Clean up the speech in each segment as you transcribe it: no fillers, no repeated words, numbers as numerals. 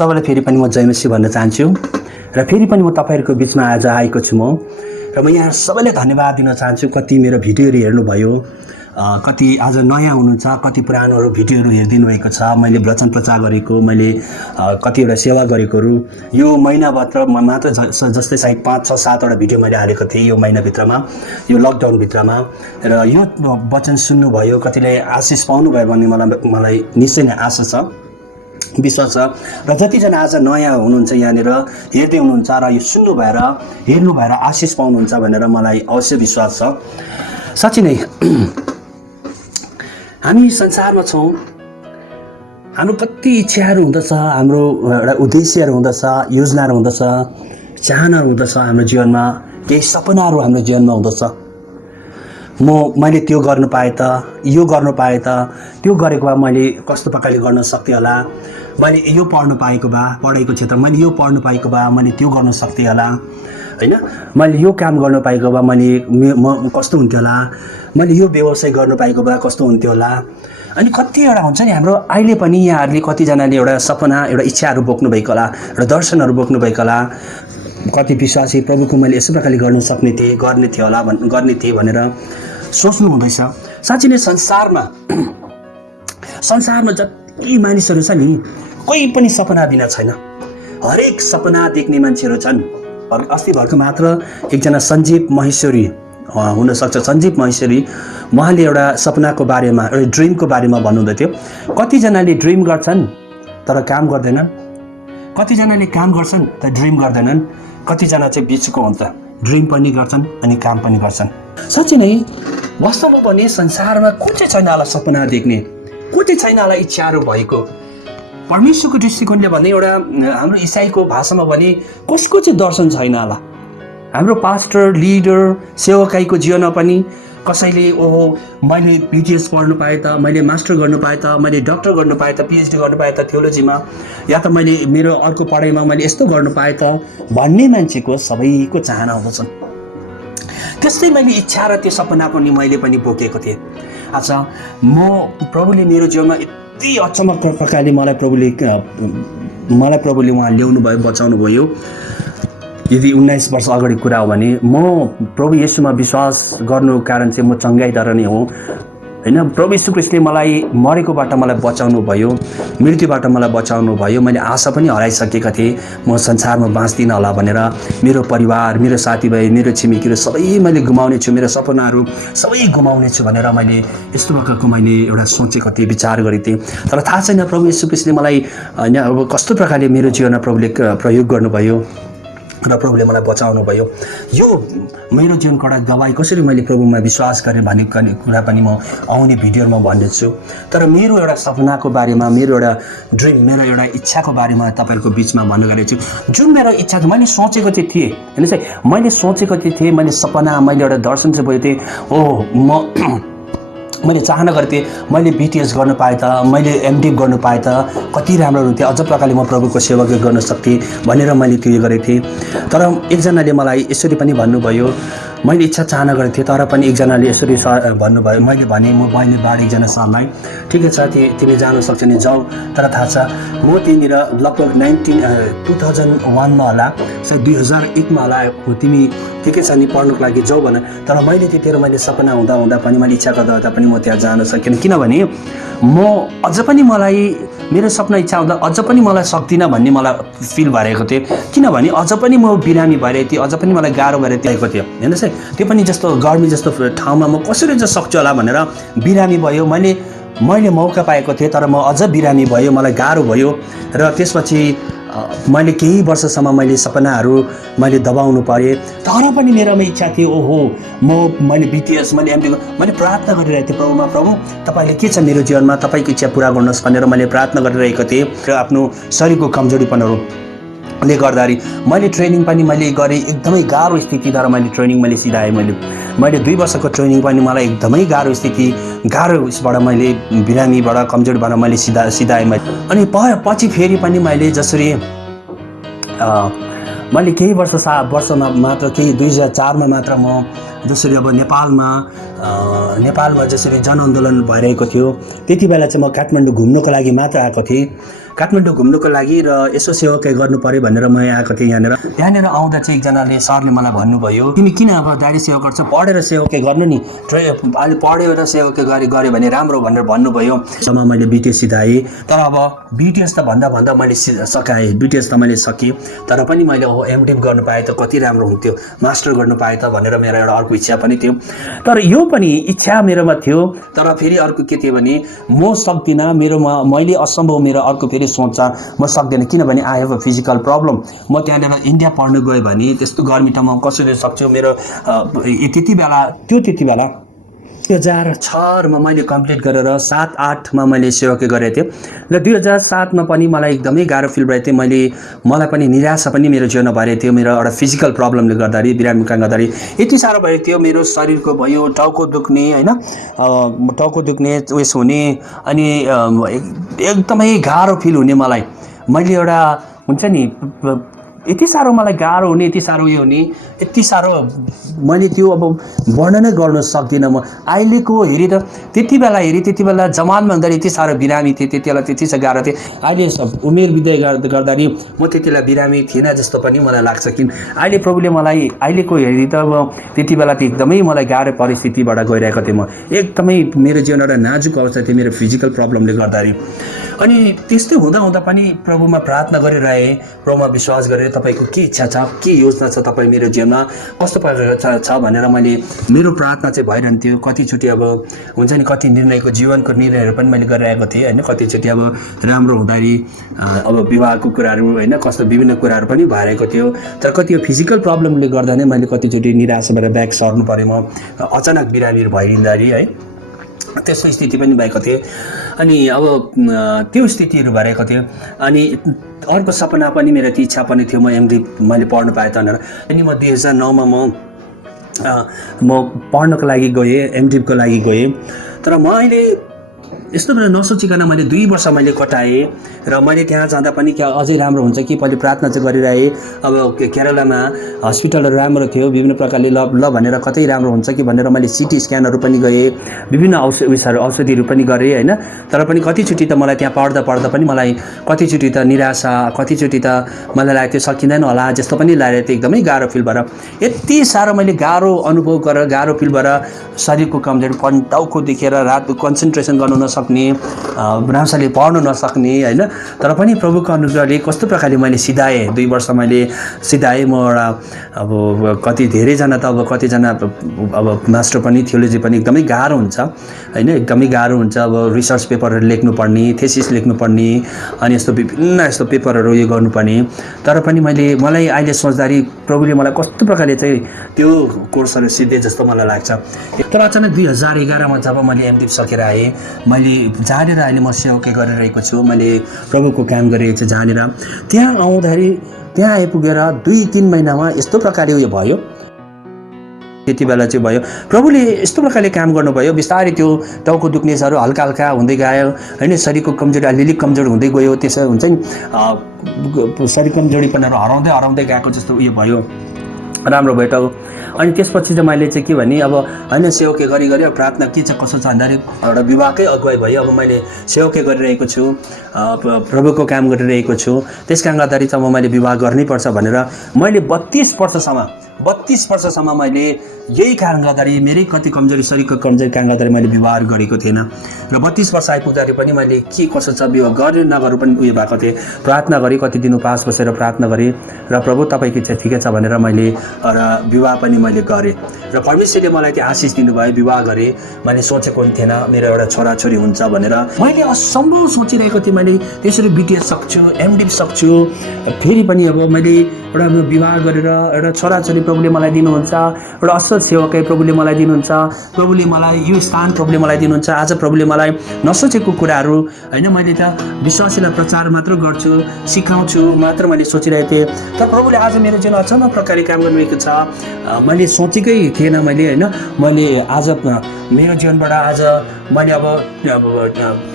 सबैलाई फेरि पनि म जय मसीह भन्न चाहन्छु र फेरि पनि म तपाईहरुको बीचमा आज आएको छु म र म यहाँ सबैलाई धन्यवाद दिन चाहन्छु। कति मेरो भिडियोहरु हेर्नुभयो, कति आज नयाँ हुनुहुन्छ, कति पुरानोहरु भिडियोहरु हेर्दिनु भएको छ। मैले वचन प्रचार गरेको, मैले कतिवटा सेवा गरेकोहरु यो महिनाभित्रमा मात्र जस्तै सायद 5 6 7 वटा भिडियो मैले हालेको थिएँ यो महिनाभित्रमा, यो लकडाउन भित्रमा। र यो वचन सुन्नुभयो, कतिले आशिष पाउनुभयो भन्ने मलाई निश्चय नै आशा छ, विश्वास छ। र जतिजना आज नयाँ हुनुहुन्छ यहाँनिर हेर्दै हुनुहुन्छ र यो सुन्नु भएर हेर्नु भएर आशिष पाउनुहुन्छ भनेर मलाई अवश्य विश्वास छ। साँच्चै नै हामी संसारमा छौँ, हाम्रो कति इच्छाहरू हुँदछ, हाम्रो एउटा उद्देश्यहरू हुँदछ, योजनाहरू हुँदछ, चाहनाहरू हुँदछ हाम्रो जीवनमा, केही सपनाहरू हाम्रो जीवनमा हुँदछ। मैले त्यो गर्नु पाएँ त, यो गर्नु पाएँ त, त्यो गरेको भए मैले कस्तो प्रकारले गर्न सक्थेँ होला, मैले यो पढ्नु पाएको भए, पढाइको क्षेत्रमा मैले यो पढ्नु पाएको भए मैले त्यो गर्न सक्थेँ होला, हैन, मैले यो काम गर्न पाएको भए म कस्तो हुन्थ्यो होला, मैले यो व्यवसाय गर्न पाएको भए कस्तो हुन्थ्यो होला। अनि कतिवटा हुन्छ नि हाम्रो अहिले पनि यहाँहरूले कतिजनाले एउटा सपना, एउटा इच्छाहरू बोक्नु भएको होला, एउटा दर्शनहरू बोक्नु भएको होला। कति विश्वासी प्रभुको मैले यसो प्रकारले गर्न सक्ने थिएँ, गर्ने थिएँ भनेर सोच्नु हुँदैछ। साँच्चै नै संसारमा जति मानिसहरू छ नि, कोही पनि सपना बिना छैन। हरेक सपना देख्ने मान्छेहरू छन्। अस्ति भर्खर मात्र एकजना सञ्जीव महेश्वरी हुनसक्छ, सञ्जीव महेश्वरी, उहाँले एउटा सपनाको बारेमा, एउटा ड्रिमको बारेमा भन्नुहुँदै थियो। कतिजनाले ड्रिम गर्छन् तर काम गर्दैनन्, कतिजनाले काम गर्छन् तर ड्रिम गर्दैनन्, कतिजना चाहिँ बिचको हुन्छ, ड्रिम पनि गर्छन् अनि काम पनि गर्छन्। साँच्चै नै वास्तवमा भने संसारमा को चाहिँ छैन होला सपना देख्ने, को चाहिँ छैन होला इच्छाहरू भएको। परमेश्वरको दृष्टिकोणले भने एउटा हाम्रो इसाईको भाषामा भने कसको चाहिँ दर्शन छैन होला। हाम्रो पास्टर, लिडर, सेवकाईको जीवनमा पनि कसैले ओहो मैले बीटीएस पढ्नु पाएँ त, मैले मास्टर गर्नु पाएँ त, मैले डक्टर गर्नु पाएँ त, पीएचडी गर्नु पाएँ त थियोलोजीमा, या त मैले मेरो अर्को पढाइमा मैले यस्तो गर्नु पाएँ त भन्ने मान्छेको सबैको चाहना हुँदछन्। त्यस्तै मैले इच्छा र त्यो सपना पनि मैले पनि बोकेको थिएँ। अच्छा, प्रभुले मेरो जीवनमा यति अचम्मको प्रकारले मलाई प्रभुले उहाँ ल्याउनु भयो, बचाउनु भयो। यदि 19 वर्ष अगाडि कुरा हो भने म प्रभु येशूमा विश्वास गर्नु कारण चाहिँ म चङ्गाइद्वारा नै हो, हैन। प्रभु येशू ख्रीष्टले मलाई मरेकोबाट मलाई बचाउनु भयो, मृत्युबाट मलाई बचाउनु भयो। मैले आशा पनि हराइसकेका थिएँ, म संसारमा बाँच्दिनँ होला भनेर। मेरो परिवार, मेरो साथीभाइ, मेरो छिमेकीहरू सबै मैले गुमाउने छु, मेरो सपनाहरू सबै गुमाउने छु भनेर मैले यस्तो प्रकारको मैले एउटा सोचेको थिएँ, विचार गरेको थिएँ। तर थाहा छैन प्रभु येशू ख्रीष्टले मलाई अब कस्तो प्रकारले मेरो जीवनमा प्रभुले प्रयोग गर्नुभयो र प्रभुले मलाई बचाउनु भयो। यो मेरो जीवनको एउटा गवाई कसरी मैले प्रभुमा विश्वास गरेँ भन्ने कुरा पनि म आउने भिडियोमा भन्नेछु। तर मेरो एउटा सपनाको बारेमा, मेरो एउटा ड्रिम, मेरो एउटा इच्छाको बारेमा तपाईँहरूको बिचमा भन्न गएको छु। जुन मेरो इच्छा मैले सोचेको चाहिँ थिएँ, हेर्नुहोस् है, मैले सोचेको थिएँ, मैले सपना, मैले एउटा दर्शन चाहिँ भयो थिएँ। मैले चाहना गर्थेँ मैले बीटीएस गर्नु पाएँ त, मैले एमडी गर्नु पाएँ त कति राम्रो हुन्थ्यो, अझ प्रकारले म प्रभुको सेवा गर्न सक्थेँ भनेर मैले त्यो गरेको थिएँ। तर एकजनाले मलाई यसरी पनि भन्नुभयो, मैले इच्छा चाहना गरेको थिएँ तर पनि एकजनाले यसरी भन्नुभयो। मैले भने म बहिनीबाट एकजना सरलाई, ठिकै छ तिमी जानु सक्छौ नि जाऊ, तर थाहा छ म त्यहाँनिर लगभग 2001मा होला, सायद 2001मा होला, तिमी ठिकै छ नि पढ्नुको लागि जाऊ भन। तर मैले त्यतिखेर मैले सपना हुँदा पनि, मैले इच्छा गर्दा पनि म त्यहाँ जान सकिनँ, किनभने अझ पनि मलाई मेरो सपना इच्छा हुँदा अझ पनि मलाई सक्दिनँ भन्ने मलाई फिल भइरहेको थियो। किनभने अझ पनि म बिरामी भइरहेको थिएँ, अझ पनि मलाई गाह्रो भइरहेको थियो। हेर्नुहोस् है, त्यो पनि जस्तो गर्मी जस्तो ठाउँमा म कसरी चाहिँ सक्छु होला भनेर बिरामी भयो। मैले मौका पाएको थिएँ तर म अझ बिरामी भयो, मलाई गाह्रो भयो। र त्यसपछि मैले केही वर्षसम्म मैले सपनाहरू मैले दबाउनु परेँ। तर पनि मेरोमा इच्छा थियो, ओहो मैले बीटीएस, मैले एमडी, मैले प्रार्थना गरिरहेको थिएँ प्रभुमा, प्रभु तपाईँले के छ मेरो जीवनमा, तपाईँको इच्छा पुरा गर्नुहोस् भनेर मैले प्रार्थना गरिरहेको थिएँ। र आफ्नो शरीरको कमजोरीपनहरूले गर्दाखेरि मैले ट्रेनिङ पनि मैले गरेँ, एकदमै गाह्रो स्थितिद्वारा मैले ट्रेनिङ मैले सिधाएँ। मैले 2 वर्षको ट्रेनिङ पनि मलाई एकदमै गाह्रो स्थिति, गाह्रो उसबाट मैले बिरामीबाट, कमजोरीबाट मैले सिधाएँ। अनि पछि फेरि पनि मैले जसरी मैले केही वर्षमा मात्र, केही 2004मा मात्र म जसरी अब नेपालमा जसरी जनआन्दोलन भइरहेको थियो, त्यति बेला चाहिँ म काठमाडौँ घुम्नको लागि मात्र आएको थिएँ। काठमाडौँ घुम्नुको लागि र यसो सेवाकै गर्नु पर्यो भनेर म यहाँ आएको थिएँ यहाँनिर आउँदा चाहिँ एकजनाले सरले मलाई भन्नुभयो तिमी किन अब दाइरे सेवा गर्छ पढेर सेवाकै गर्नु नि अहिले पढेर सेवाकै गऱ्यो भने राम्रो भनेर भन्नुभयो। सम्म मैले बिटिएस सिधाएँ तर अब बिटिएस त भन्दा भन्दा मैले सकाएँ बिटिएस त मैले सकेँ तर पनि मैले एमडिप गर्नु पाएँ त कति राम्रो हुन्थ्यो मास्टर गर्नु पाएँ त भनेर मेरो एउटा अर्को इच्छा पनि थियो। तर यो पनि इच्छा मेरोमा थियो तर फेरि अर्को के थियो भने म सक्दिनँ मेरोमा मैले असम्भव मेरो अर्को फेरि सोच म सक्दिनँ किनभने I have a physical problem. म त्यहाँनिर इन्डिया पढ्नु गएँ भने त्यस्तो गर्मी ठाउँमा कसरी सक्छु मेरो त्यति बेला 2006मा मैले कम्प्लिट गरेर 7-8मा मैले सेवाकै गरेको थिएँ र 2007मा पनि मलाई एकदमै गाह्रो फिल भएको थियो। मलाई पनि निराशा पनि मेरो जीवनमा भइरहेको थियो मेरो एउटा फिजिकल प्रब्लमले गर्दाखेरि बिरामीका गर्दाखेरि यति साह्रो भएको थियो मेरो शरीरको भयो टाउको दुख्ने होइन टाउको दुख्ने उयस हुने अनि एकदमै गाह्रो फिल हुने मलाई मैले एउटा हुन्छ नि यति साह्रो मलाई गाह्रो हुने यति साह्रो उयो हुने यति साह्रो मैले त्यो अब वर्णनै गर्न सक्दिनँ। म अहिलेको हेरी त त्यति बेला जमानमा हुँदाखेरि यति साह्रो बिरामी थिएँ त्यति बेला त्यति साह्रो गाह्रो थिएँ। अहिले उमेर बित्दै गर्दाखेरि म त्यति बेला बिरामी थिएन जस्तो पनि मलाई लाग्छ किन अहिले प्रभुले मलाई अहिलेको हेरी त अब त्यति बेला त एकदमै मलाई गाह्रो परिस्थितिबाट गइरहेको थिएँ। म एकदमै मेरो जीवन एउटा नाजुक अवस्था थियो मेरो फिजिकल प्रब्लमले गर्दाखेरि अनि त्यस्तै हुँदा पनि प्रभुमा प्रार्थना गरिरहेँ प्रभुमा विश्वास गरेर तपाईँको के इच्छा छ के योजना छ तपाईँ मेरो जीवनमा कस्तो प्रकारको छ भनेर मैले मेरो प्रार्थना चाहिँ भइरहन्थ्यो। कतिचोटि अब हुन्छ नि कति निर्णयको जीवनको निर्णयहरू पनि मैले गरिरहेको थिएँ होइन कतिचोटि अब राम्रो हुँदाखेरि अब विवाहको कुराहरू होइन कस्तो विभिन्न कुराहरू पनि भइरहेको थियो तर कति फिजिकल प्रब्लमले गर्दा नै मैले कतिचोटि निराशा भएर ब्याक सर्नु पऱ्यो। म अचानक बिरामीहरू भइदिँदाखेरि है त्यस्तो स्थिति पनि भएको थिएँ अनि अब त्यो स्थितिहरू भइरहेको थियो अनि अर्को सपना पनि मेरो त्यो इच्छा पनि थियो म एमडी मैले पढ्नु पाएँ त भनेर अनि म 2009मा म पढ्नको लागि गएँ एमडिपको लागि गएँ तर म अहिले यस्तो बेला नसोचिकन मैले 2 वर्ष मैले कटाएँ र मैले त्यहाँ जाँदा पनि क्या अझै राम्रो हुन्छ कि पहिले प्रार्थना चाहिँ गरिरहेँ। अब केरलामा हस्पिटलहरू राम्रो थियो विभिन्न प्रकारले ल भनेर कतै राम्रो हुन्छ कि भनेर मैले सिटी स्क्यानहरू पनि गएँ विभिन्न औषधिहरू पनि गरेँ होइन तर पनि कतिचोटि त मलाई त्यहाँ पढ्दा पनि मलाई कतिचोटि त निराशा कतिचोटि त मलाई लाग्यो त्यो सकिँदैन होला जस्तो पनि लागेको थियो एकदमै गाह्रो फिल भएर यति साह्रो मैले गाह्रो अनुभव गरेर गाह्रो फिल भएर शरीरको कमजोरी टाउको देखेर रात कन्सन्ट्रेसन गर्नु नसक्ने राम्रोसँगले पढ्नु नसक्ने होइन तर पनि प्रभुको अनुग्रहले कस्तो प्रकारले मैले सिधाएँ 2 वर्ष मैले सिधाएँ। म एउटा अब कति धेरैजना त अब कतिजना अब मास्टर पनि थियोलोजी पनि एकदमै गाह्रो हुन्छ होइन एकदमै गाह्रो हुन्छ अब रिसर्च पेपरहरू लेख्नुपर्ने थेसिस लेख्नुपर्ने अनि यस्तो विभिन्न यस्तो पेपरहरू उयो गर्नुपर्ने तर पनि मलाई अहिले सोच्दाखेरि प्रभुले मलाई कस्तो प्रकारले चाहिँ त्यो कोर्सहरू सिधै जस्तो मलाई लाग्छ। तर अचानक 2011मा जब मैले एमडिप सकेर आएँ मैले जहाँनिर अहिले म सेवाकै गरिरहेको छु मैले प्रभुको काम गरिरहेको छु जहाँनिर त्यहाँ आउँदाखेरि त्यहाँ आइपुगेर 2-3 महिनामा यस्तो प्रकारले उयो भयो त्यति बेला चाहिँ भयो प्रभुले यस्तो प्रकारले काम गर्नुभयो बिस्तारै त्यो टाउको दुख्नेहरू हल्का हल्का हुँदै गयो होइन शरीरको कमजोरी अलिअलि कमजोर हुँदै गयो त्यसो हुन्छ नि शरीर कमजोरीपनहरू हराउँदै गएको जस्तो उयो भयो राम्रो भयो टाउको अनि त्यसपछि चाहिँ मैले चाहिँ के भने अब होइन सेवाकै गरी अब प्रार्थना के छ कसो छ भन्दाखेरि एउटा विवाहकै अगुवाई भयो अब मैले सेवाकै गरिरहेको छु प्रभुको काम गरिरहेको छु त्यस कारणले गर्दाखेरि चाहिँ मैले विवाह गर्नैपर्छ भनेर मैले 32 वर्षसम्म मैले यही कारण गर्दाखेरि मेरै कति कमजोरी शरीरको कमजोरी कारण गर्दाखेरि मैले विवाह गरेको थिएन र 32 वर्ष आइपुग्दाखेरि पनि मैले के कसो छ विवाह गरेँ नगरौँ पनि उयो भएको थिएँ प्रार्थना गरेँ कति दिन उपास बसेर प्रार्थना गरेँ र प्रभु तपाईँको इच्छा ठिकै छ भनेर मैले विवाह पनि मैले गरेँ र परमेश्वरले मलाई त्यो आशिष दिनुभयो विवाह गरेँ मैले सोचेको पनि थिएन मेरो एउटा छोराछोरी हुन्छ भनेर मैले असम्भव सोचिरहेको थिएँ मैले त्यसरी बिटिएस सक्छु एमडिप सक्छु फेरि पनि अब मैले एउटा विवाह गरेर एउटा छोराछोरी प्रभुले मलाई दिनुहुन्छ एउटा असल सेवाकै प्रभुले मलाई दिनुहुन्छ प्रभुले मलाई यो स्थान प्रभुले मलाई दिनुहुन्छ आज प्रभुले मलाई नसोचेको कुराहरू होइन मैले त विश्वासीलाई प्रचार मात्र गर्छु सिकाउँछु मात्र मैले सोचिरहेको थिएँ तर प्रभुले आज मेरो जीवन अचम्म प्रकारले काम गर्नुभएको छ मैले सोचेकै थिएन मैले होइन मैले आज मेरो जीवनबाट आज मैले अब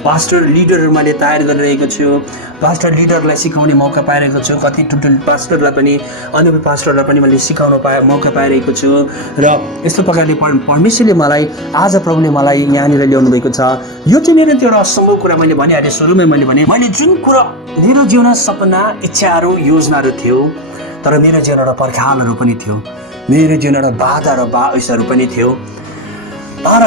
पास्टर लिडरहरू मैले तयार गरिरहेको छु पास्टर लिडरलाई सिकाउने मौका पाइरहेको छु कति ठुल्ठुलो पास्टरलाई पनि अनुभवी पास्टरलाई पनि मैले सिकाउन मौका पाइरहेको छु र यस्तो प्रकारले परमेश्वरले मलाई आज प्रभुले मलाई यहाँनिर ल्याउनु भएको छ। यो चाहिँ मेरो त्यो एउटा असम्भव कुरा मैले भनिहालेँ, सुरुमै मैले जुन कुरा मेरो जीवनमा सपना, इच्छाहरू, योजनाहरू थियो, तर मेरो जीवन एउटा पर्खालहरू पनि थियो, मेरो जीवन एउटा बाधा र बाइसहरू पनि थियो। तर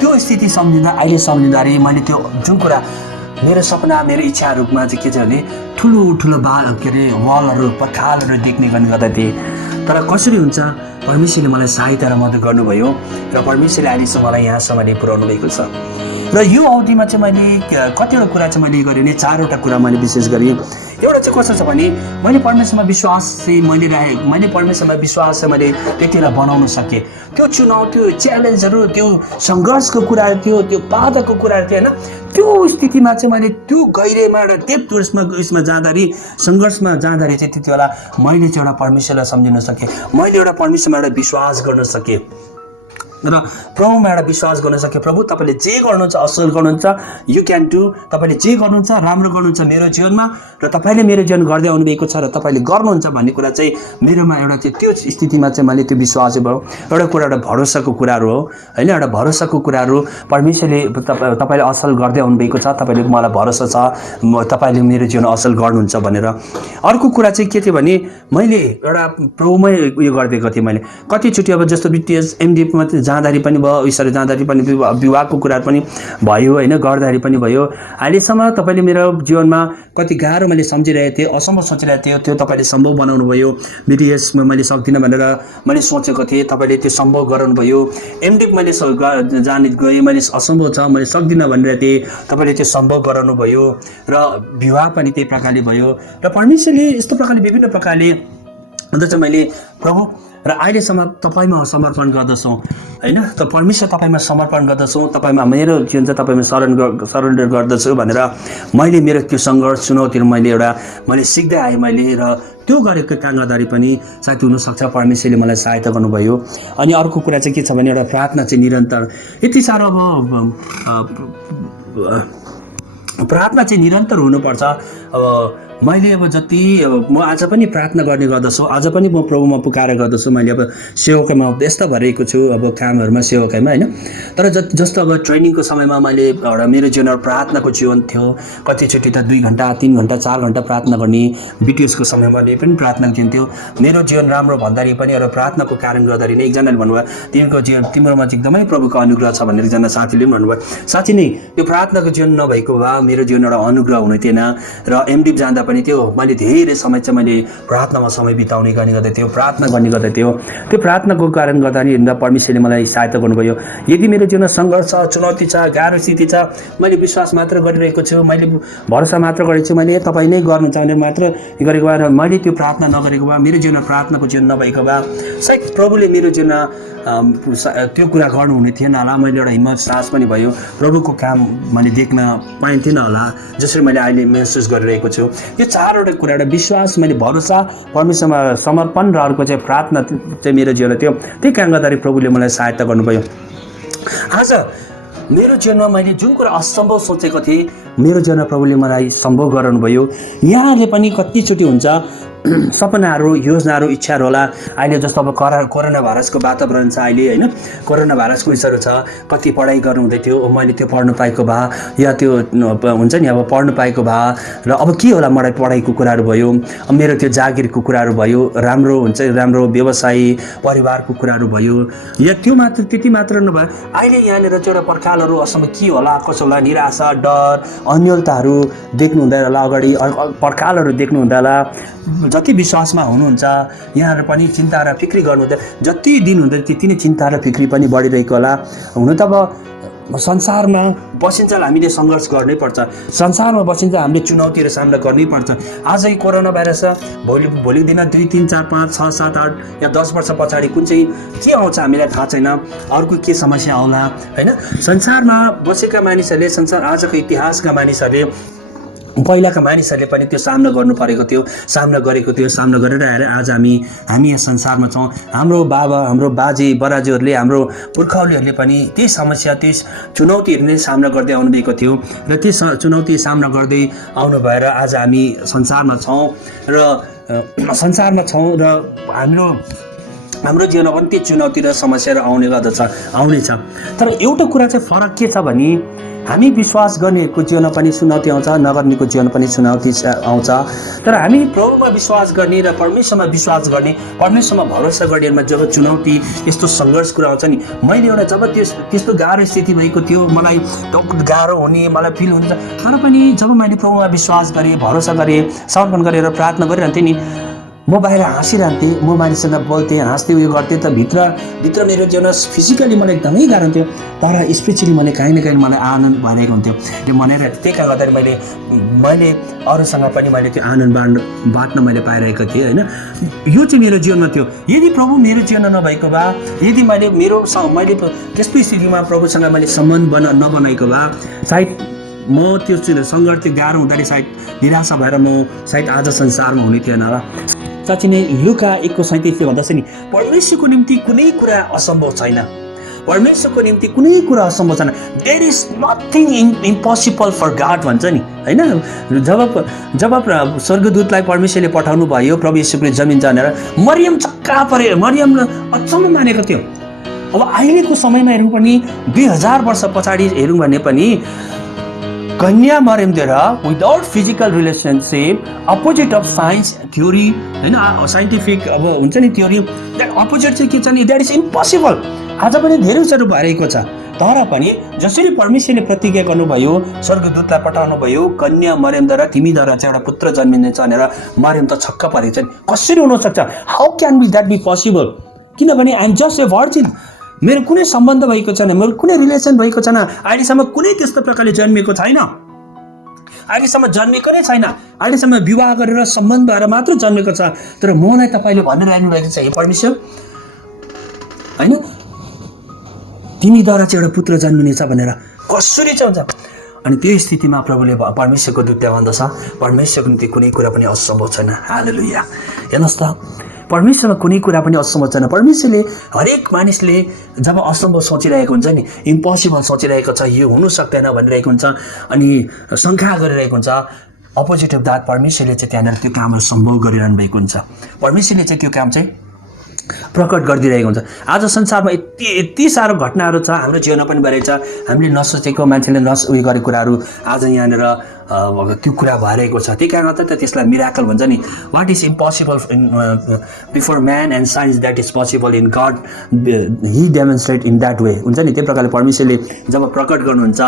त्यो स्थिति सम्झिँदा, अहिले सम्झिँदाखेरि मैले त्यो जुन कुरा मेरो सपना, मेरो इच्छाहरूमा चाहिँ के छ भने ठुलो वालहरू, पर्खालहरू देख्ने गर्दा थिएँ। तर कसरी हुन्छ, परमेश्वरले मलाई सहायता र मद्दत गर्नुभयो र परमेश्वरले अहिलेसम्म मलाई यहाँसम्म पुर्याउनु भएको छ। र यो अवधिमा चाहिँ मैले कतिवटा कुरा चाहिँ मैले गरेँ भने 4वटा कुरा मैले विशेष गरेँ। एउटा चाहिँ कस्तो छ भने मैले परमेश्वरमा विश्वास चाहिँ मैले परमेश्वरमा विश्वास चाहिँ मैले त्यति बेला बनाउन सकेँ। त्यो चुनाव, त्यो च्यालेन्जहरू, त्यो सङ्घर्षको कुराहरू थियो, त्यो बाधाको कुराहरू थियो होइन, त्यो स्थितिमा चाहिँ मैले त्यो गहिरोमा एउटा डेप्थ उसमा जाँदाखेरि, सङ्घर्षमा जाँदाखेरि चाहिँ त्यति बेला मैले चाहिँ एउटा परमेश्वरलाई सम्झिन सकेँ। मैले एउटा परमेश्वरमा एउटा विश्वास गर्न सकेँ र प्रभुमा एउटा विश्वास गर्न सकेँ। प्रभु तपाईँले जे गर्नुहुन्छ असल गर्नुहुन्छ, यु क्यान डु, तपाईँले जे गर्नुहुन्छ राम्रो गर्नुहुन्छ मेरो जीवनमा र तपाईँले मेरो जीवन गर्दै आउनुभएको छ र तपाईँले गर्नुहुन्छ भन्ने कुरा चाहिँ मेरोमा एउटा त्यो स्थितिमा चाहिँ मैले त्यो विश्वास भयो। एउटा कुरा एउटा भरोसाको कुराहरू हो होइन, एउटा भरोसाको कुराहरू। परमेश्वरले तपाईँले असल गर्दै आउनुभएको छ, तपाईँले मलाई भरोसा छ तपाईँले मेरो जीवन असल गर्नुहुन्छ भनेर। अर्को कुरा चाहिँ के थियो भने मैले एउटा प्रभुमै उयो गरिदिएको थिएँ। मैले कतिचोटि अब जस्तो बिटिएस एमडिपीमा जाँदाखेरि पनि भयो, उसरी जाँदाखेरि पनि विवाहको कुराहरू पनि भयो होइन, गर्दाखेरि पनि भयो। अहिलेसम्म तपाईँले मेरो जीवनमा कति गाह्रो मैले सम्झिरहेको थिएँ, असम्भव सोचिरहेको थिएँ, त्यो तपाईँले सम्भव बनाउनु भयो। बिटिएसमा मैले सक्दिनँ भनेर मैले सोचेको थिएँ, तपाईँले त्यो सम्भव गराउनु भयो। एमडिप मैले जाने गएँ, मैले असम्भव छ मैले सक्दिनँ भनेर थिएँ, तपाईँले त्यो सम्भव गराउनु भयो। र विवाह पनि त्यही प्रकारले भयो। र परमेश्वरले यस्तो प्रकारले विभिन्न प्रकारले अन्त चाहिँ मैले प्रभु र अहिलेसम्म तपाईँमा समर्पण गर्दछौँ होइन, त परमेश्वर तपाईँमा समर्पण गर्दछौँ, तपाईँमा मेरो जीवन चाहिँ तपाईँमा सरेन्डर गर्दछु भनेर मैले मेरो त्यो सङ्घर्ष चुनौतीहरू मैले सिक्दै आएँ मैले। र त्यो गरेको काम गर्दाखेरि पनि सायद हुनसक्छ परमेश्वरले मलाई सहायता गर्नुभयो। अनि अर्को कुरा चाहिँ के छ भने एउटा प्रार्थना चाहिँ निरन्तर, यति साह्रो अब प्रार्थना चाहिँ निरन्तर हुनुपर्छ। अब मैले अब जति म आज पनि प्रार्थना गर्ने गर्दछु, आज पनि म प्रभुमा पुकारेर गर्दछु। मैले अब सेवकामा व्यस्त भइरहेको छु, अब कामहरूमा सेवकामा होइन। तर जस्तो अब ट्रेनिङको समयमा मैले एउटा मेरो जीवनमा प्रार्थनाको जीवन थियो। कतिचोटि त 2 घन्टा 3 घन्टा 4 घन्टा प्रार्थना गर्ने, बिटिएसको समयमा पनि प्रार्थना थियो। मेरो जीवन राम्रो भन्दाखेरि पनि एउटा प्रार्थनाको कारण गर्दाखेरि नै एकजनाले भन्नुभयो तिम्रो जीवन तिम्रोमा चाहिँ एकदमै प्रभुको अनुग्रह छ भनेर एकजना साथीले पनि भन्नुभयो। साँच्चै नै त्यो प्रार्थनाको जीवन नभएको भए मेरो जीवन एउटा अनुग्रह हुने थिएन। र एमडिप जाँदा पनि त्यो मैले धेरै समय चाहिँ मैले प्रार्थनामा समय बिताउने गर्ने गर्दै थियो, प्रार्थना गर्ने गर्दै थियो। त्यो प्रार्थनाको कारण गर्दा नि परमेश्वरले मलाई सहायता गर्नुभयो। यदि मेरो जीवनमा सङ्घर्ष छ, चुनौती छ, गाह्रो स्थिति छ, मैले विश्वास मात्र गरिरहेको छु, मैले भरोसा मात्र गरेको छु, मैले तपाईँ नै गर्नुहुन्छ भनेर मात्र गरेको भए र मैले त्यो प्रार्थना नगरेको भए, मेरो जीवनमा प्रार्थनाको जीवन नभएको भए सायद प्रभुले मेरो जीवनमा त्यो कुरा गर्नुहुने थिएन होला। मैले एउटा हिम्मत साहस पनि भयो, प्रभुको काम मैले देख्न पाइन्थेन होला जसरी मैले अहिले महसुस गरिरहेको छु। यो 4वटा कुरा, एउटा विश्वास, मैले भरोसा, परमेश्वरमा समर्पण र अर्को चाहिँ प्रार्थना चाहिँ मेरो जीवनमा थियो। त्यही कारण गर्दाखेरि प्रभुले मलाई सहायता गर्नुभयो। आज मेरो जीवनमा मैले जुन कुरा असम्भव सोचेको थिएँ, मेरो जीवनमा प्रभुले मलाई सम्भव गराउनुभयो। यहाँले पनि कतिचोटि हुन्छ सपनाहरू, योजनाहरू, इच्छाहरू होला। अहिले जस्तो अब कोरोना भाइरसको वातावरण छ अहिले होइन, कोरोना भाइरसको विषयहरू छ। कति पढाइ गर्नु हुँदै थियो, मैले त्यो पढ्नु पाएको भए, या त्यो हुन्छ नि अब पढ्नु पाएको भए, र अब के होला मलाई पढाइको कुराहरू भयो, मेरो त्यो जागिरको कुराहरू भयो, राम्रो हुन्छ राम्रो व्यवसाय परिवारको कुराहरू भयो, या त्यो मात्र त्यति मात्र नभए अहिले यहाँनिर चाहिँ एउटा पर्खालहरू असम्म के होला कसो होला, निराशा, डर, अन्यलताहरू देख्नु हुँदैन होला, अगाडि पर्खालहरू देख्नु हुँदैन होला। जति विश्वासमा हुनुहुन्छ यहाँहरू पनि चिन्ता र फिक्री गर्नुहुँदैन, जति दिन हुँदैन त्यति नै चिन्ता र फिक्री पनि बढिरहेको होला। हुन त अब संसारमा बसिन्छ हामीले सङ्घर्ष गर्नै पर्छ, संसारमा बसिन्छ हामीले चुनौतीहरू सामना गर्नै पर्छ। आजै कोरोना भाइरस भोलि दिन 2, 3, 4, 5, 6, 7, 8 या 10 वर्ष पछाडि कुन चाहिँ के आउँछ हामीलाई थाहा छैन, अर्को के समस्या आउला होइन। संसारमा बसेका मानिसहरूले, संसार आजको इतिहासका मानिसहरूले पहिलाका मानिसहरूले पनि त्यो सामना गर्नु परेको थियो, सामना गरेको थियो, सामना गरेर आएर आज हामी यस संसारमा छौँ। हाम्रो बाबा, हाम्रो बाजे बराजुहरूले, हाम्रो पुर्खौलीहरूले पनि त्यही समस्या, त्यस चुनौतीहरू नै सामना गर्दै आउनुभएको थियो र त्यस चुनौती सामना गर्दै आउनु भएर आज हामी संसारमा छौँ र हाम्रो जीवनमा पनि त्यो चुनौती र समस्याहरू आउने गर्दछ, आउनेछ। तर एउटा कुरा चाहिँ फरक के छ भने हामी विश्वास गर्नेको जीवनमा पनि चुनौती आउँछ, नगर्नेको जीवनमा पनि चुनौती आउँछ। तर हामी प्रभुमा विश्वास गर्ने र परमेश्वरमा विश्वास गर्ने, परमेश्वरमा भरोसा गर्नेमा जब चुनौती यस्तो सङ्घर्ष कुरा आउँछ नि, मैले एउटा जब त्यस्तो गाह्रो स्थिति भएको थियो, मलाई गाह्रो हुने, मलाई फिल हुन्छ, तर पनि जब मैले प्रभुमा विश्वास गरेँ, भरोसा गरेँ, समर्पण गरेर प्रार्थना गरिरहन्थेँ नि, म बाहिर हाँसिरहन्थेँ, म मानिससँग बोल्थेँ, हाँस्थेँ, उयो गर्थेँ, त भित्र मेरो जीवन फिजिकली मलाई एकदमै गाह्रो हुन्थ्यो, तर स्पिरिचुअली मैले काहीँ न काहीँ मलाई आनन्द भइरहेको हुन्थ्यो। त्यो मनाएर त्यही कारण गर्दाखेरि मैले अरूसँग पनि मैले त्यो आनन्द बाँड्न मैले पाइरहेको थिएँ होइन। यो चाहिँ मेरो जीवनमा थियो। यदि प्रभु मेरो जीवनमा नभएको भए, यदि मैले त्यस्तो स्थितिमा प्रभुसँग मैले सम्बन्ध नबनाएको भए, सायद म त्यो सङ्घर्ष गाह्रो हुँदाखेरि सायद निराशा भएर म सायद आज संसारमा हुने थिएन होला। साँच्चै नै लुका 1:37 भन्दछ नि, परमेश्वरको निम्ति कुनै कुरा असम्भव छैन, परमेश्वरको निम्ति कुनै कुरा असम्भव छैन। There is nothing impossible for God भन्छ नि होइन। जब स्वर्गदूतलाई परमेश्वरले पठाउनु भयो, प्रभु येशूले जमिन जानेर, मरियम छक्का परे, मरियम अचम्म मानेको थियो। अब अहिलेको समयमा हेरौँ पनि, 2000 वर्ष पछाडि हेरौँ भने पनि कन्या मरियमद्वारा without physical relationship, opposite of science theory होइन, साइन्टिफिक अब हुन्छ नि थ्योरी, द्याट अपोजिट चाहिँ के छ नि, द्याट इज इम्पोसिबल। आज पनि धेरै कुराहरू भइरहेको छ, तर पनि जसरी परमेश्वरले प्रतिज्ञा गर्नुभयो, स्वर्गदूतलाई पठाउनु भयो, कन्या मरियमद्वारा तिमीद्वारा चाहिँ एउटा पुत्र जन्मिनेछ भनेर, मरियम त छक्क परेको छ नि, कसरी हुनसक्छ, how can be that be possible, किनभने I am just a virgin, मेरो कुनै सम्बन्ध भएको छैन, मेरो कुनै रिलेसन भएको छैन, अहिलेसम्म कुनै त्यस्तो प्रकारले जन्मिएको छैन, अहिलेसम्म जन्मिएको नै छैन, अहिलेसम्म विवाह गरेर सम्बन्ध भएर मात्र जन्मेको छ। तर मलाई तपाईँले भनिरहनु भएको छ, हे परमेश्वर होइन, तिमीद्वारा चाहिँ एउटा पुत्र जन्मिनेछ भनेर, कसरी चाहिँ हुन्छ। अनि त्यो स्थितिमा प्रभुले परमेश्वरको दूतले भन्दछ, परमेश्वरको निम्ति कुनै कुरा पनि असम्भव छैन। हालेलुया। हेर्नुहोस् त, परमेश्वरमा कुनै कुरा पनि असम्भव छैन। परमेश्वरले हरेक मानिसले जब असम्भव सोचिरहेको हुन्छ नि, इम्पोसिबल सोचिरहेको छ, यो हुनु सक्दैन भनिरहेको हुन्छ, अनि शङ्का गरिरहेको हुन्छ, अपोजिट अफ द्याट परमेश्वरले चाहिँ त्यहाँनिर त्यो कामहरू सम्भव गरिरहनु भएको हुन्छ। परमेश्वरले चाहिँ त्यो काम चाहिँ प्रकट गरिदिरहेको हुन्छ। आज संसारमा यति साह्रो घटनाहरू छ, हाम्रो जीवनमा पनि भइरहेछ, हामीले नसोचेको, मान्छेले उयो गरेको कुराहरू आज यहाँनिर त्यो कुरा भइरहेको छ। त्यही कारण त त्यसलाई मिराकल भन्छ नि, what is impossible before man and science that is possible in God, he demonstrate in that way हुन्छ नि। त्यही प्रकारले परमेश्वरले जब प्रकट गर्नुहुन्छ,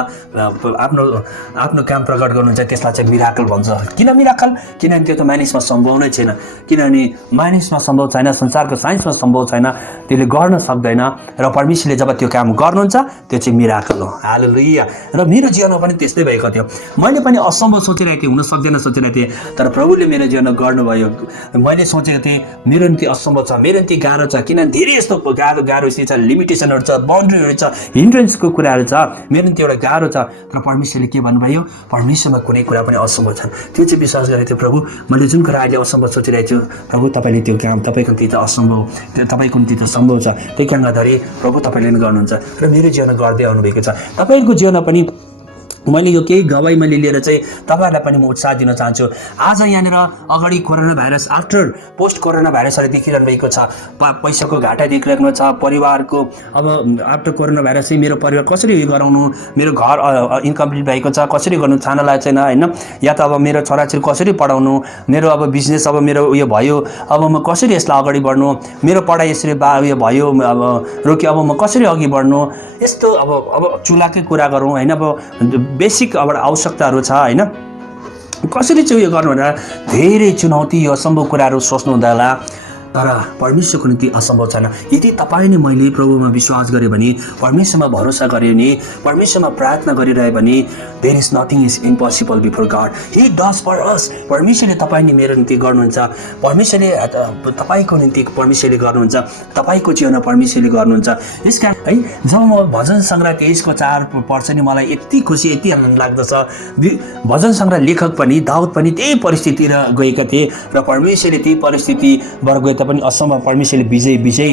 आफ्नो काम प्रकट गर्नुहुन्छ, त्यसलाई चाहिँ मिराकल भन्छ। किन मिराकल? किनभने त्यो त मानिसमा सम्भव नै छैन, किनभने मानिसमा सम्भव छैन, संसारको साइन्समा सम्भव छैन, त्यसले गर्न सक्दैन। र परमेश्वरले जब त्यो काम गर्नुहुन्छ, त्यो चाहिँ मिराकल हो। हालेलुया। र मेरो जीवनमा पनि त्यस्तै भएको थियो, मैले पनि असम्भव सोचिरहेको थिएँ, हुन सक्दैन सोचिरहेको थिएँ, तर प्रभुले मेरो जीवनमा गर्नुभयो। मैले सोचेको थिएँ मेरो निम्ति असम्भव छ, मेरो निम्ति गाह्रो छ, किनभने धेरै यस्तो गाह्रो स्थिति छ, लिमिटेसनहरू छ, बााउन्ड्रीहरू छ, हिन्ड्रेन्सको कुराहरू छ, मेरो निम्ति एउटा गाह्रो छ। तर परमेश्वरले के भन्नुभयो? परमेश्वरमा कुनै कुरा पनि असम्भव छैन। त्यो चाहिँ विश्वास गरेको थियो, प्रभु मैले जुन कुरा अहिले असम्भव सोचिरहेको छु, प्रभु तपाईँले त्यो काम तपाईँको निम्ति त असम्भव, तपाईँको निम्ति त सम्भव छ। त्यही कारण गर्दाखेरि प्रभु तपाईँले नै गर्नुहुन्छ र मेरो जीवनमा गर्दै आउनुभएको छ। तपाईँहरूको जीवनमा पनि मैले यो केही गवाई मैले लिएर चाहिँ तपाईँहरूलाई पनि म उत्साह दिन चाहन्छु। आज यहाँनिर अगाडि corona virus, after post corona भाइरसहरू देखिरहनु भएको छ, पैसाको घाटा देखिरहेको छ परिवारको। अब आफ्टर कोरोना भाइरस चाहिँ मेरो परिवार कसरी उयो गराउनु, मेरो घर इन्कम्प्लिट भएको छ, कसरी गर्नु थाहा लागेको छैन होइन, या त अब मेरो छोराछोरी कसरी पढाउनु, मेरो अब बिजनेस अब मेरो उयो भयो, अब म कसरी यसलाई अगाडि बढ्नु, मेरो पढाइ यसरी उयो भयो अब रोक्यो, अब म कसरी अघि बढ्नु, यस्तो अब चुलाकै कुरा गरौँ होइन, अब बेसिक अब आवश्यकताहरू छ होइन, कसरी चाहिँ उयो गर्नु भनेर धेरै चुनौती, यो असम्भव कुराहरू सोच्नु हुँदा होला। तर परमेश्वरको निम्ति असम्भव छैन। यदि तपाईँ नै मैले प्रभुमा विश्वास गरेँ भने, परमेश्वरमा भरोसा गरेँ भने, परमेश्वरमा प्रार्थना गरिरह्यो भने, there is nothing is impossible before God. He does for us. परमेश्वरले तपाईँले मेरो निम्ति गर्नुहुन्छ, परमेश्वरले तपाईँको निम्ति परमेश्वरले गर्नुहुन्छ, तपाईँको जीवनमा परमेश्वरले गर्नुहुन्छ। यस कारण है, जब म भजन सङ्ग्रह 23 को 4 पढ्छ नि, मलाई यति खुसी यति आनन्द लाग्दछ। भजन सङ्ग्रह लेखक पनि दाउद पनि त्यही परिस्थिति गएका थिए र परमेश्वरले त्यही परिस्थितिबाट गए तापनि असम्म परमेश्वरले विजय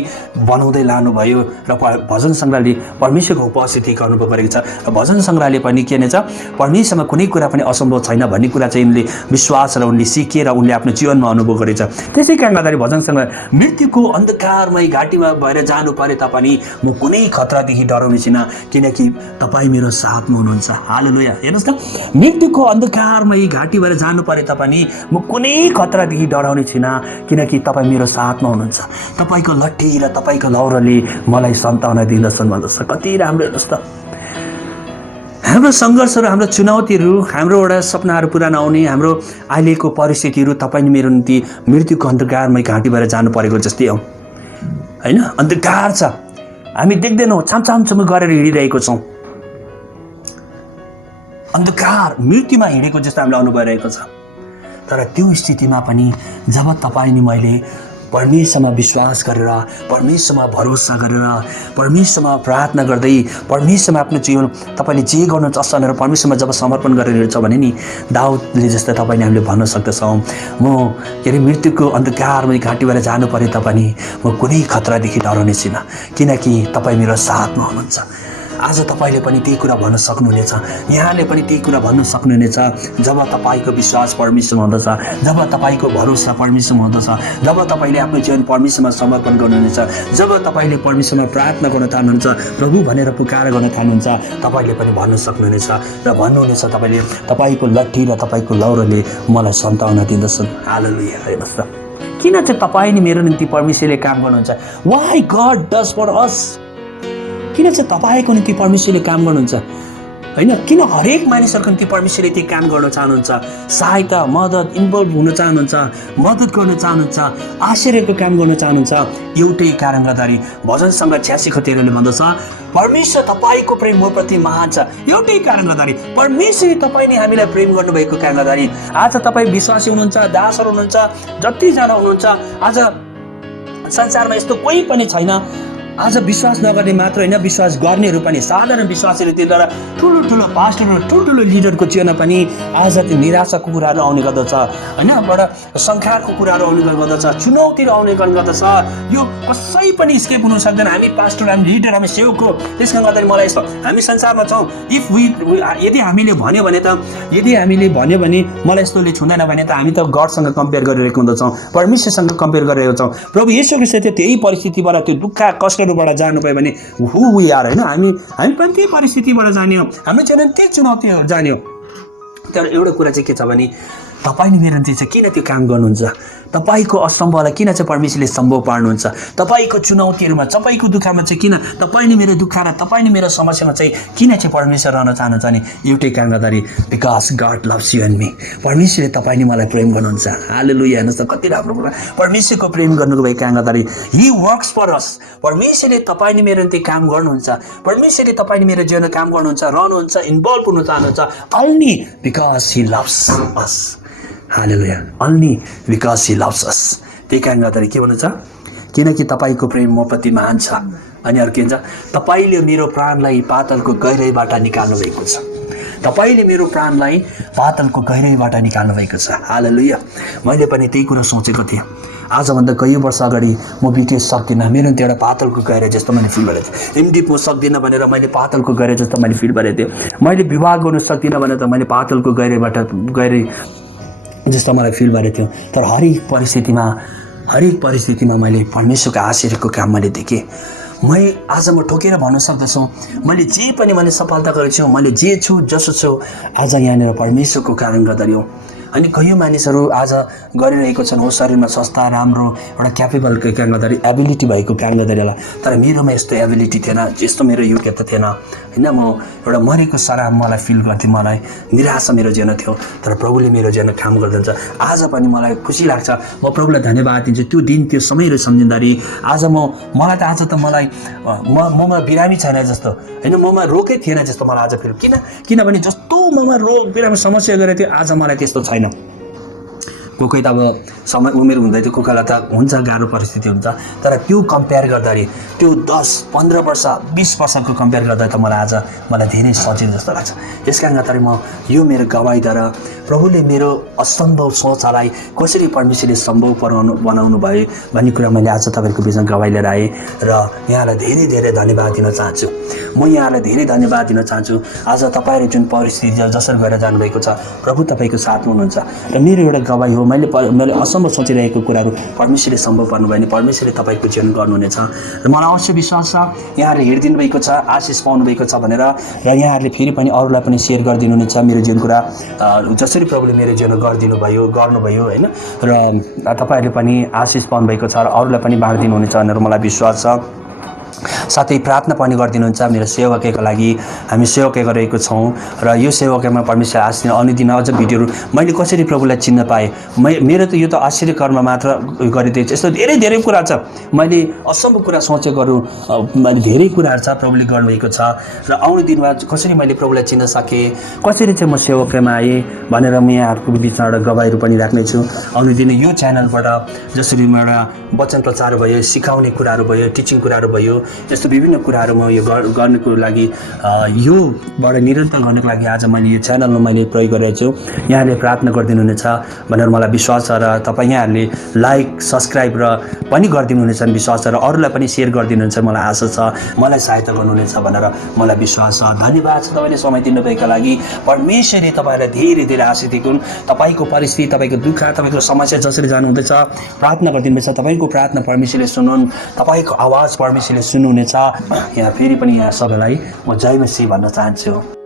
बनाउँदै लानुभयो र भजन सङ्ग्रहले परमेश्वरको उपस्थितिको अनुभव गरेको छ। र भजन सङ्ग्रहले पनि के छ, परमेश्वरमा कुनै कुरा पनि असम्भव छैन भन्ने कुरा चाहिँ उनले विश्वास र उनले सिकेर उनले आफ्नो जीवनमा अनुभव गरेछ। त्यसै कारणले गर्दाखेरि भजन सङ्ग्रह, मृत्युको अन्धकारमय घाटीमा भएर जानु परे तापनि म कुनै खतरादेखि डराउने छैन, किनकि तपाईँ मेरो साथमा हुनुहुन्छ। हालेलुया। हेर्नुहोस् त, मृत्युको अन्धकारमय घाटी भएर जानु परे तापनि म कुनै खतरादेखि डराउने छैन, किनकि तपाईँ मेरो साथमा हुनुहुन्छ। तपाईँको लट्ठी र तपाईँको लौरोले मलाई सन्ताउना दिँदछन् भन्दछ। कति राम्रो। हेर्नुहोस् त, हाम्रो सङ्घर्षहरू, हाम्रो चुनौतीहरू, हाम्रो एउटा सपनाहरू पुरा नहुने, हाम्रो अहिलेको परिस्थितिहरू तपाईँ मेरो निम्ति मृत्युको अन्धकारमय घाँटी भएर जानु परेको जस्तै हो, होइन? अन्धकार छ, हामी देख्दैनौँ, छामछामछाम गरेर हिँडिरहेको छौँ। अन्धकार मृत्युमा हिँडेको जस्तो हामीलाई अनुभव भइरहेको छ। तर त्यो स्थितिमा पनि जब तपाईँ नि मैले परमेश्वरमा विश्वास गरेर, परमेश्वरमा भरोसा गरेर, परमेश्वरमा प्रार्थना गर्दै, परमेश्वरमा आफ्नो जीवन तपाईँले जे गर्नु चाहन्छ भनेर परमेश्वरमा जब समर्पण गरेर हिँड्छ भने नि, दाउदले जस्तै तपाईँले हामीले भन्न सक्दछौँ, म के अरे मृत्युको अन्धकारमै घाँटी भएर जानु परे तापनि म कुनै खतरादेखि डराउने छैन, किनकि तपाईँ मेरो साथमा हुनुहुन्छ। आज तपाईँले पनि त्यही कुरा भन्न सक्नुहुनेछ, यहाँले पनि त्यही कुरा भन्न सक्नुहुनेछ। जब तपाईँको विश्वास परमेश्वरमा हुँदछ, जब तपाईँको भरोसा परमेश्वरमा हुँदछ, जब तपाईँले आफ्नो जीवन परमेश्वरमा समर्पण गर्नुहुनेछ, जब तपाईँले परमेश्वरमा प्रार्थना गर्न थाल्नुहुन्छ, प्रभु भनेर पुकार गर्न थाल्नुहुन्छ, तपाईँले पनि भन्न सक्नुहुनेछ र भन्नुहुनेछ, तपाईँको लट्ठी र तपाईँको लौरोले मलाई सन्ताउना दिँदछन्। हालेलुया। हेर्नुहोस् त, किन चाहिँ तपाईँ नि मेरो निम्ति परमेश्वरले काम गर्नुहुन्छ? वाइ गड डज फर अस। किन चाहिँ तपाईँको निम्ति परमेश्वरले काम गर्नुहुन्छ, होइन? किन हरेक मानिसहरूको निम्ति परमेश्वरले त्यो काम गर्न चाहनुहुन्छ? सहायता, मद्दत, इन्भल्भ हुन चाहनुहुन्छ, मद्दत गर्न चाहनुहुन्छ, आश्चर्यको काम गर्न चाहनुहुन्छ। एउटै कारण गर्दाखेरि भजन सङ्ग्रह 86:13 भन्दछ, परमेश्वर तपाईँको प्रेम म प्रति महान छ। एउटै कारण गर्दाखेरि परमेश्वरले तपाईँले हामीलाई प्रेम गर्नुभएको कारण गर्दाखेरि आज तपाईँ विश्वासी हुनुहुन्छ, दासहरू हुनुहुन्छ, जतिजना हुनुहुन्छ, आज संसारमा यस्तो कोही पनि छैन आज विश्वास नगर्ने मात्र होइन, विश्वास गर्नेहरू पनि, साधारण विश्वासीहरू, त्योद्वारा ठुलो पास्टरहरू, ठुल्ठुलो लिडरको जीवनमा पनि आज त्यो निराशाको कुराहरू आउने गर्दछ, होइन? बडा सङ्खारको कुराहरू आउने गर्दछ, चुनौतीहरू आउने गर्दछ। यो कसै पनि स्केप हुन सक्दैन। हामी पास्टर, हामी लिडर, हामी सेवक हो। त्यसले गर्दाखेरि मलाई यस्तो, हामी संसारमा छौँ, यदि हामीले भन्यो भने मलाई यस्तोले छुँदैन भने त हामी त गडसँग कम्पेयर गरिरहेको हुँदछौँ, परमेश्वरसँग कम्पेयर गरिरहेको छौँ। प्रभु येशू ख्रीष्टले त्यही परिस्थितिबाट, त्यो दुःख कष्टहरूबाट जानुभयो भने हु वी आर, होइन? हामी पनि त्यही परिस्थितिबाट जाने हो, हाम्रो जीवन त्यही चुनौतीहरू जाने हो। तर एउटा कुरा चाहिँ के छ भने, तपाईँ मेरो चाहिँ किन त्यो काम गर्नुहुन्छ? तपाईँको असम्भवलाई किन चाहिँ परमेश्वरले सम्भव पार्नुहुन्छ? तपाईँको चुनौतीहरूमा, तपाईँको दुःखमा चाहिँ किन, तपाईँले मेरो दुःख र तपाईँले मेरो समस्यामा चाहिँ किन चाहिँ परमेश्वर रहन चाहनुहुन्छ नि? एउटै कारण गर्दाखेरि because God loves you and me. परमेश्वरले तपाईँले मलाई प्रेम गर्नुहुन्छ। हालेलुया। हेर्नुहोस् त, कति राम्रो कुरा। परमेश्वरको प्रेम गर्नुको भएको कारण गर्दाखेरि हि वर्क्स फर अस। परमेश्वरले तपाईँले मेरो निम्ति काम गर्नुहुन्छ, परमेश्वरले तपाईँले मेरो जीवनमा काम गर्नुहुन्छ, रहनुहुन्छ, इन्भल्भ हुन चाहनुहुन्छ, only because he loves us. Hallelujah. Only because he loves us. त्यही कारण गर्दाखेरि के भन्नुहुन्छ? किनकि तपाईँको प्रेम म प्रति महान छ। अनि अरू के भन्छ? तपाईँले मेरो प्राणलाई पातलको गहिराइबाट निकाल्नु भएको छ। तपाईँले मेरो प्राणलाई पातलको गहिराइबाट निकाल्नु भएको छ। हालेलुया। मैले पनि त्यही कुरा सोचेको थिएँ। आजभन्दा कयौँ वर्ष अगाडि म बिटिएस सक्दिनँ, मेरो निम्ति एउटा पातलको गहिराइ जस्तो मैले फिल गरेको थिएँ। एमडिप म सक्दिनँ भनेर मैले पातलको गहिराइ जस्तो मैले फिल गरेको थिएँ। मैले विवाह गर्नु सक्दिनँ भनेर त मैले पातलको गहिराइ जस्तो मलाई फिल गरेको थियो। तर हरेक परिस्थितिमा मैले परमेश्वरको आशीर्वादको काम मैले देखेँ। आज म ठोकेर भन्न सक्दछु, मैले जे पनि मैले सफलता गरेको छु, मैले जे छु जसो छु आज यहाँनिर परमेश्वरको कारण गर्दाखेरि हो। अनि कयौँ मानिसहरू आज गरिरहेको छन्, हो शरीरमा स्वस्थ राम्रो एउटा क्यापेबल काम गर्दाखेरि एबिलिटी भएको काम गर्दाखेरि होला, तर मेरोमा यस्तो एबिलिटी थिएन, यस्तो मेरो योग्यता थिएन होइन। म एउटा मरेको सराह मलाई फिल गर्थेँ, मलाई निराशा मेरो जीवन थियो, तर प्रभुले मेरो जीवन काम गरिदिन्छ। आज पनि मलाई खुसी लाग्छ, म प्रभुलाई धन्यवाद दिन्छु। त्यो दिन त्यो समयहरू सम्झिँदाखेरि आज मलाई त आज त मलाई ममा बिरामी छैन जस्तो होइन, ममा रोगै थिएन जस्तो मलाई आज फिल, किनभने जस्तो ममा रोग बिरामी समस्या गरेको थियो आज मलाई त्यस्तो छैन। कोही त अब समय उमेर हुँदै थियो, कोहीलाई त हुन्छ गाह्रो परिस्थिति हुन्छ, तर त्यो कम्पेयर गर्दाखेरि त्यो 10-15 वर्ष 20 वर्षको कम्पेयर गर्दा त मलाई धेरै सजिलो जस्तो लाग्छ। त्यस कारण गर्दाखेरि म यो मेरो गवाईद्वारा प्रभुले मेरो असम्भव सोचलाई कसरी परमेश्वरले सम्भव बनाउनु भयो भन्ने कुरा मैले आज तपाईँहरूको बिचमा गवाई लिएर आएँ र यहाँलाई धेरै धेरै धन्यवाद दिन चाहन्छु। म यहाँलाई धेरै धन्यवाद दिन चाहन्छु। आज तपाईँहरू जुन परिस्थिति जसरी गएर जानुभएको छ, प्रभु तपाईँको साथमा हुनुहुन्छ र मेरो एउटा गवाई हो। मैले असम्भव सोचिरहेको कुराहरू परमेश्वरले सम्भव पार्नुभयो भने परमेश्वरले तपाईँको जीवन गर्नुहुनेछ र मलाई अवश्य विश्वास छ। यहाँहरूले हेरिदिनु भएको छ, आशिष पाउनुभएको छ भनेर, र यहाँहरूले फेरि पनि अरूलाई पनि सेयर गरिदिनुहुनेछ मेरो जीवन कुरा, जसरी प्रभुले मेरो जीवन गर्नुभयो होइन, र तपाईँहरूले पनि आशिष पाउनुभएको छ र अरूलाई पनि बाँडिदिनुहुनेछ भनेर मलाई विश्वास छ। साथै प्रार्थना पनि गरिदिनुहुन्छ मेरो सेवकको लागि। हामी सेवकै गरेको छौँ र यो सेवकमा परमेश्वर आशिष अनुदिन अझ भिडियोहरू मैले कसरी प्रभुलाई चिन्न पाएँ। मेरो त यो त आश्चर्य कर्म मात्र गरिदिएको छ, यस्तो धेरै धेरै कुरा छ, मैले असम्भव कुरा सोचेकोहरू धेरै कुराहरू छ प्रभुले गर्नुभएको छ। र आउने दिनमा कसरी मैले प्रभुलाई चिन्न सकेँ, कसरी चाहिँ म सेवकैमा आएँ भनेर म यहाँहरूको बिचमा एउटा गवाईहरू पनि राख्नेछु। आउने दिन यो च्यानलबाट जसरी म एउटा वचन प्रचार भयो, सिकाउने कुराहरू भयो, टिचिङ कुराहरू भयो, यस्तो विभिन्न कुराहरू म यो गर्नको लागि योबाट निरन्तर गर्नको लागि आज मैले यो च्यानलमा मैले प्रयोग गरेको छु। यहाँले प्रार्थना गरिदिनुहुनेछ भनेर मलाई विश्वास छ र तपाईँ यहाँहरूले लाइक सब्सक्राइब र पनि गरिदिनुहुनेछ विश्वास छ, र अरूलाई पनि सेयर गरिदिनुहुन्छ मलाई आशा छ, मलाई सहायता गर्नुहुनेछ भनेर मलाई विश्वास छ। धन्यवाद छ तपाईँले समय दिनुभएका लागि। परमेश्वरले तपाईँलाई धेरै धेरै आशिष दिउन्। तपाईँको परिस्थिति, तपाईँको दुःख, तपाईँको समस्या जसरी जानुहुँदैछ प्रार्थना गरिदिनुहुनेछ, तपाईँको प्रार्थना परमेश्वरले सुनुन्, तपाईँको आवाज परमेश्वरले सुन्नुहुनेछ। यहाँ फेरि पनि यहाँ सबैलाई म जय मसीह भन्न चाहन्छु।